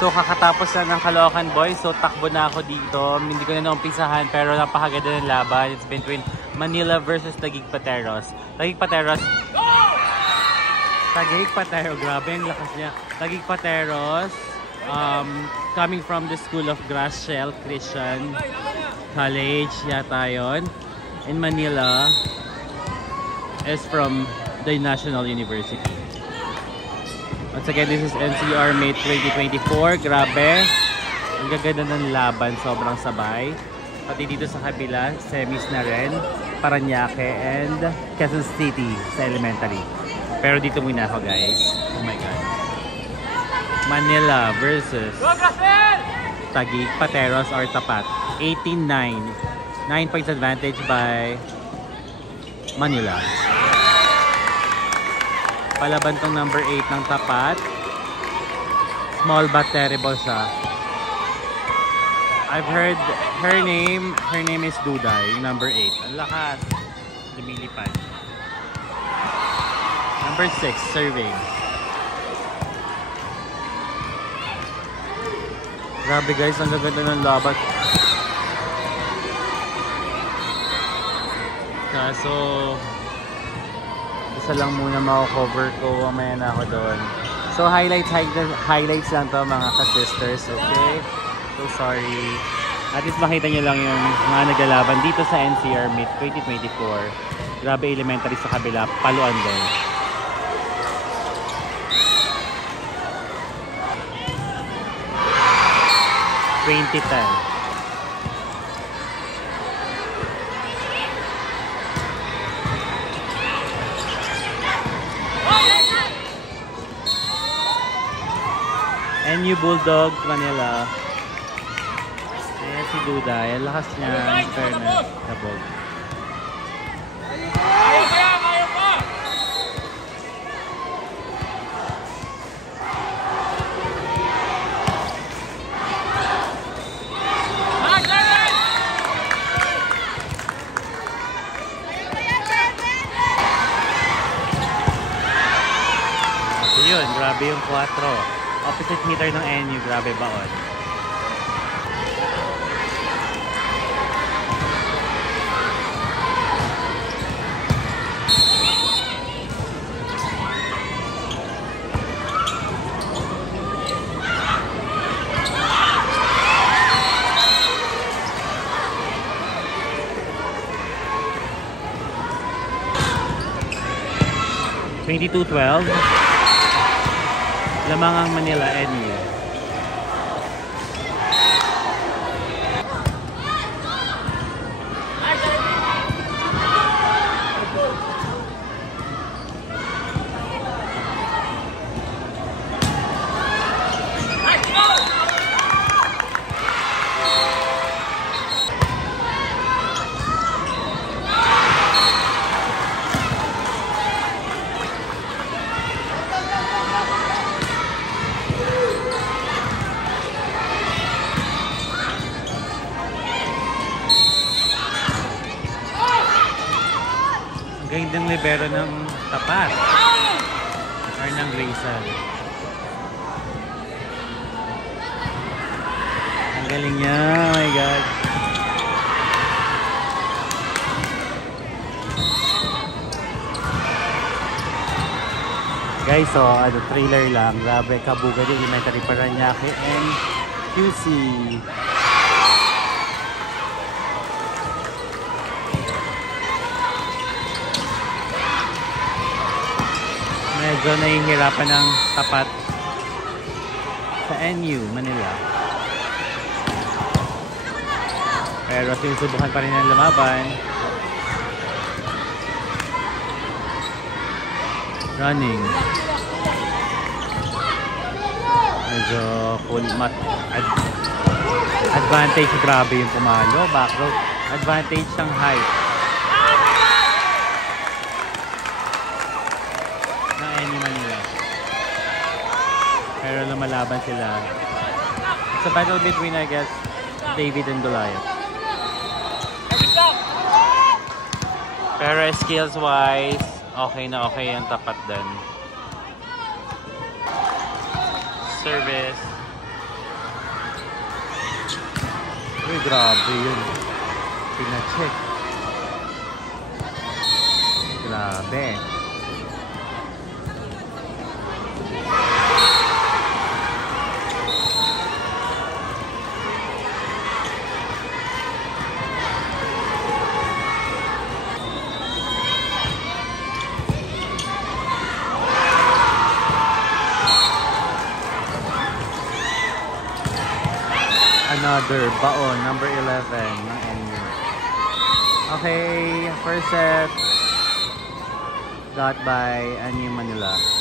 So kakatapos na ng Caloocan Boys, so takbo na ako dito. Hindi ko na naumpisahan pero napakaganda ng laban. It's between Manila versus Taguig Pateros. Taguig Pateros, grabe ang lakas niya. Taguig Pateros, coming from the School of Graciel Christian College yata yun. In Manila is from the National University. Once again, this is NCR Mate 2024. Grabe. Ang gaganda ng laban. Sobrang sabay. Pati dito sa kabila, semis na rin. Parañaque and Quezon City sa elementary. Pero dito muna ako, guys. Oh my God. Manila versus Taguig Pateros or Tapat. 18-9. 9 points advantage by Manila. Palaban tong number 8 ng Tapat. Small but terrible siya. I've heard her name is Duday, number 8. Ang lakas. Lumilipad. Number 6, serving. Grabe guys, ang gaganda ng laban. Kaso isa lang muna mako-cover ko, mamaya na ako doon. So highlights lang to mga ka-sisters, okay? So sorry. At least makita nyo lang yung mga naglalaban dito sa NCR Meet 2024. Grabe, elementary sa kabila, paluan din. (2010) NU Bulldogs Manila. Ayan si Duday. Ang lakas niya. In fairness. Kabog. Kaya pa! So yun. Grabe yung 4. Opposite hitter ng NU, grabe baon. (22-12). Lamang ang Manila NU. Gandang libero ng Tapat or ng Rizal. Ang galing niya, oh my God. Guys, so trailer lang. Grabe, kabuga din elementary Parañaque and QC. Medyo nahihirapan ng Tapat sa NU Manila. Pero sinusubukan pa rin ang lumaban. Running. Medyo full mat. Advantage, grabe yung pumalo. Backrow. Advantage ng height. Pero lumalaban sila. It's a battle between, I guess, David and Goliath. Pero skills wise, okay na okay ang Tapat din. Service. Uy, grabe yun. Pina-check. Grabe. Another baon, number 11 ng NU. Okay, first set got by NU Manila.